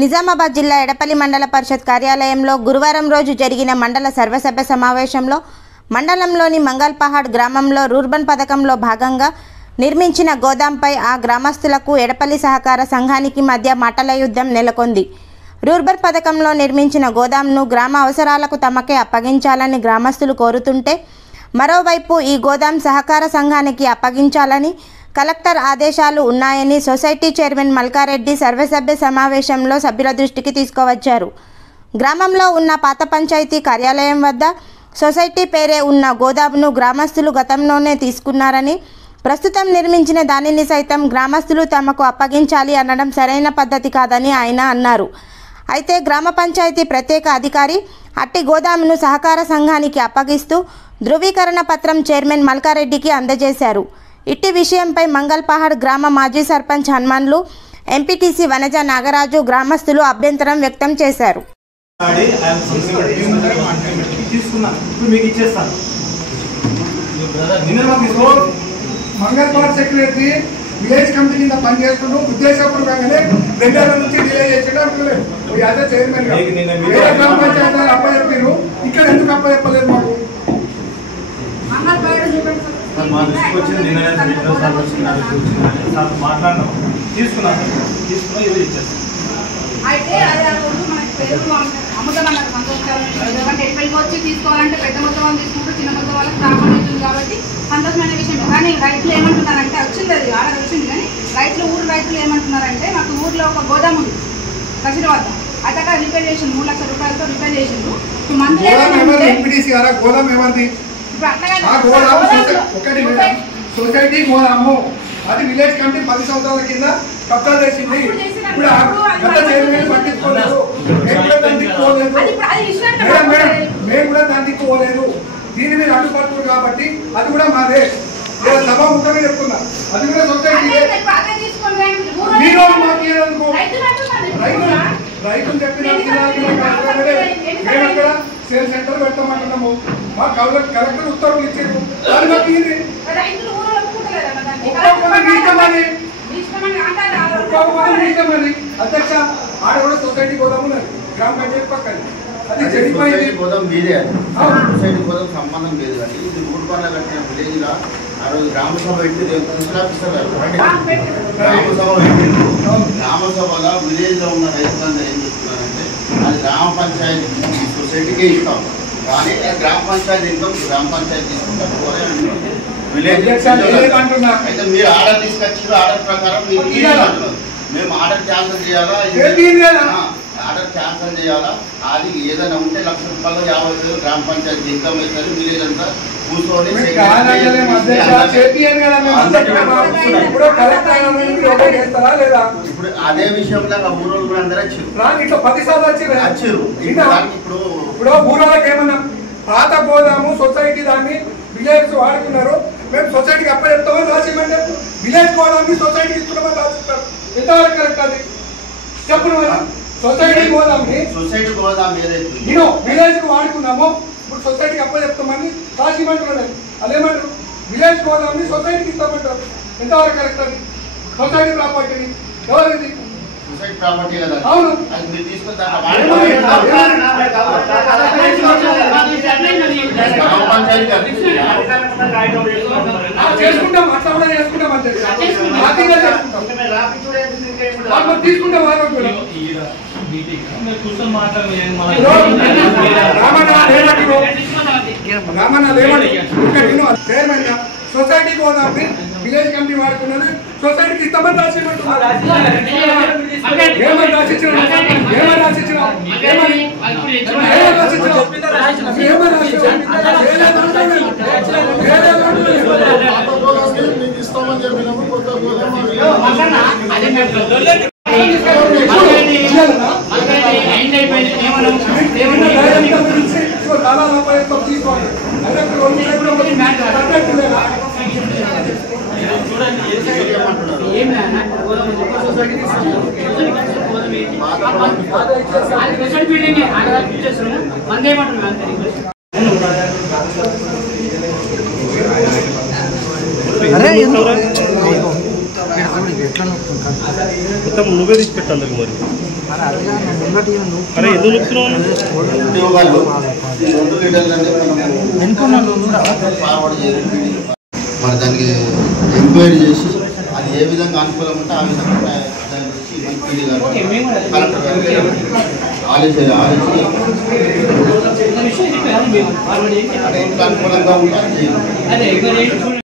నిజామాబాద్ జిల్లా ఎడపల్లి మండల పరిషత్ కార్యాలయంలో గురువారం రోజు జరిగిన మండల సర్వసభ్య సమావేశంలో మండలంలోని మంగల్పహాడ్ గ్రామంలో రూర్బన్ పథకంలో భాగంగా నిర్మించిన గోదాంపై ఆ గ్రామస్తులకు ఎడపల్లి సహకార సంఘానికి మధ్య మాటల యుద్ధం నెలకొంది. రూర్బన్ పథకంలో నిర్మించిన గోదాంను గ్రామ అవసరాలకు తమకే అప్పగించాలని గ్రామస్తులు కోరుతుంటే, మరోవైపు ఈ గోదాం సహకార సంఘానికి అప్పగించాలని కలెక్టర్ ఆదేశాలు ఉన్నాయని సొసైటీ చైర్మన్ మల్కారెడ్డి సర్వసభ్య సమావేశంలో సభ్యుల దృష్టికి తీసుకువచ్చారు. గ్రామంలో ఉన్న పాత పంచాయతీ కార్యాలయం వద్ద సొసైటీ పేరే ఉన్న గోదాంను గ్రామస్తులు గతంలోనే తీసుకున్నారని, ప్రస్తుతం నిర్మించిన దానిని సైతం గ్రామస్తులు తమకు అప్పగించాలి అనడం సరైన పద్ధతి కాదని ఆయన అన్నారు. అయితే గ్రామ పంచాయతీ ప్రత్యేక అధికారి అట్టి గోదాంను సహకార సంఘానికి అప్పగిస్తూ ధృవీకరణ పత్రం చైర్మన్ మల్కారెడ్డికి అందజేశారు. ఇట్టి విషయంపై మంగల్పహాడ్ గ్రామ మాజీ సర్పంచ్ హనుమాన్లు, ఎంపీటీసీ వనజ నాగరాజు గ్రామస్తులు అభ్యంతరం వ్యక్తం చేశారు. మంగల్పహాడ్ సెక్రటరీ విలేజ్ కమిటీ కింద పనిచేస్తూ ఉద్దేశపూర్వకంగానే 2 ఏళ్ల నుంచి డిలే చేసేటప్పుడు చైర్మన్ గ్రామ పంచాయతీ అప్పచెప్పారు. ఇక్కడ ఎందుకు అప్పచెప్పలేదు? మాకు మాట్లాడినాం, తీసుకున్నాను అయితే అదే రోజు మనకి పేరు అమ్ముతామన్నారు సంతోషకరం. ఎందుకంటే ఎక్కడికి వచ్చి తీసుకోవాలంటే పెద్ద మొత్తం వాళ్ళు తీసుకుంటూ చిన్న మొత్తం వాళ్ళకి ప్రాబ్లం అవుతుంది కాబట్టి సంతోషమైన విషయం. కానీ రైతులు ఏమంటున్నారంటే, వచ్చింది అది ఆర్డర్ వచ్చింది, కానీ ఊరు రైతులు ఏమంటున్నారంటే, మాకు ఊర్లో ఒక గోదాం ఉంది కసిరి వద్ద, అతక రిపేర్ చేసిండు, 3 లక్షల రూపాయలతో రిపేర్ చేసిండు. మందులు సొసైటీ గోదాము అది విలేజ్ కమిటీ 10 సంవత్సరాల కింద కబ్జా చేసింది. ఇప్పుడు పట్టించుకోలేదు, మేము కూడా దానికి పోలేదు. దీని మీద అడ్డుపడుతుంది కాబట్టి అది కూడా మాదే. సభాముఖంగా చెప్తున్నా, అది కూడా సొసైటీ. రైతులు చెప్పిన మేము అక్కడ సేల్ సెంటర్ పెట్టమంటున్నాము. మా కలెక్టర్ ఉత్తర్వులు ఇచ్చారు. అధ్యక్ష ఆడ కూడా సొసైటీ గోదాం ఉన్నది గ్రామ పంచాయతీ పక్కన. అది చెడిపోయింది. గోదాం మీదే, సొసైటీ గోదాం సంబంధం లేదు. కానీ ఇది మూడు పనుల కట్టిన విలేజ్ లా ఆ రోజు గ్రామ సభ పెట్టి గ్రామ సభలో విలేజ్ లో ఉన్న రైతులందరూ ఏం చెప్తున్నారంటే, అది గ్రామ పంచాయతీ సొసైటీకే ఇస్తాం, కానీ గ్రామ పంచాయతీ ఇస్తాం, గ్రామ పంచాయతీ తీసుకుంటాం పోలే అంటున్నారు. విలేజ్ అయితే మీరు ఆర్డర్ తీసుకొచ్చారు, ఆర్డర్ ప్రకారం మేము ఆర్డర్ క్యాన్సిల్ చేయాలా, ఆర్డర్ క్యాన్సిల్ చేయాలా? అది ఏదైనా ఉంటే 1 లక్ష రూపాయలు 50,000 గ్రామ పంచాయతీ ఇన్కమ్ అవుతారు. విలేజ్ అంతా కూర్చొని ఇప్పుడు అదే విషయంలో ఊరోళ్ళు కూడా అందరూ వచ్చారు. ఇప్పుడు ఊరోళ్ళకి ఏమన్నా పాత గోదాము సొసైటీ దాన్ని విలేజ్ వాడుకున్నారు, మేము సొసైటీకి అప్పచెప్తామని రాసిమంటే విలేజ్ గోదాన్ని సొసైటీకి ఇస్తున్నామని రాసిస్తారు. ఎంతవరకు కరెక్ట్ అది చెప్పు? సొసైటీ గోదాంని నేను విలేజ్ కు వాడుకున్నాము, ఇప్పుడు సొసైటీకి అప్పచెప్తామని రాసిమంటున్నాడు. అదేమంటారు? విలేజ్ గోదాంని సొసైటీకి ఇస్తామంటారు. ఎంతవరకు కరెక్ట్ అది? సొసైటీ ప్రాపర్టీని ఎవరిది? సొసైటీ ప్రాపర్టీ కదా. అవును, చేసుకుంటాం, అట్లా కూడా చేసుకుంటాం. అంతే తీసుకుంటాం. సొసైటీ గోదాంని విలేజ్ కమిటీ వాడుకున్నది సొసైటీకి ఇస్తామని రాసిమంటున్నారు. ఏమని రాసిచ్చిన తీసుకోండి. అరే ఎట్లా మొత్తం నువ్వే తీసి పెట్టు అందరికి మరి. అరే ఎందుకు నొక్కుతున్నావు? ఉద్యోగాలు ఈ 2 లీటర్లన్నీ మనం ఫార్వర్డ్ చేయాలి. మరి దానికి ఎంక్వైరీ చేసి అది ఏ విధంగా అనుకూలం ఉంటే ఆ విధంగా దాని గురించి మంత్రి గారు కలెక్టర్ గారు ఆలోచన ఎట్లా అనుకూలంగా ఉంటే అది చేయాలి.